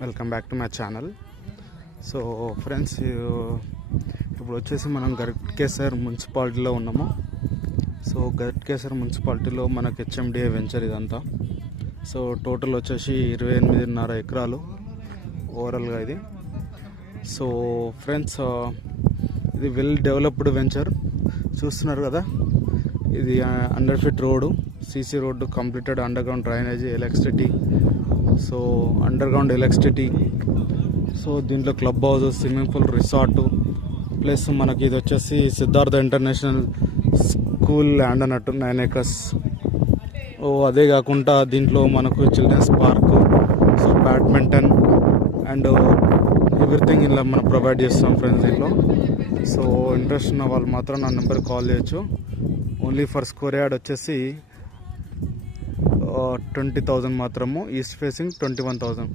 Welcome back to my channel. So friends, ఇప్పుడు వచ్చేసి మనం గట్కేసర్ మున్సిపాలిటీలో ఉన్నాము. సో గట్కేసర్ మున్సిపాలిటీలో మనకు హెచ్ఎండిఏ వెంచర్ ఇదంతా. సో టోటల్ వచ్చేసి 28.5 ఎకరాలు ఓవరాల్గా ఇది. సో ఫ్రెండ్స్, ఇది వెల్ డెవలప్డ్ వెంచర్ చూస్తున్నారు కదా. ఇది 100 feet road, CC road, completed underground drainage, electricity. So underground electricity. So దీంట్లో club house, swimming pool, resort, plus మనకి ఇది వచ్చేసి సిద్ధార్థ ఇంటర్నేషనల్ స్కూల్ ల్యాండ్ అన్నట్టు 9 acres. అదే కాకుండా దీంట్లో మనకు children's park, so badminton and everything ఇలా మనం ప్రొవైడ్ చేస్తున్నాం ఫ్రెండ్స్ దీంట్లో. సో ఇంట్రెస్ట్ ఉన్న వాళ్ళు మాత్రం నా నెంబర్ కాల్ చేయొచ్చు. ఓన్లీ ఫర్ స్క్వేర్ యార్డ్ వచ్చేసి 20,000 మాత్రము, ఈస్ట్ ఫేసింగ్ 21,000.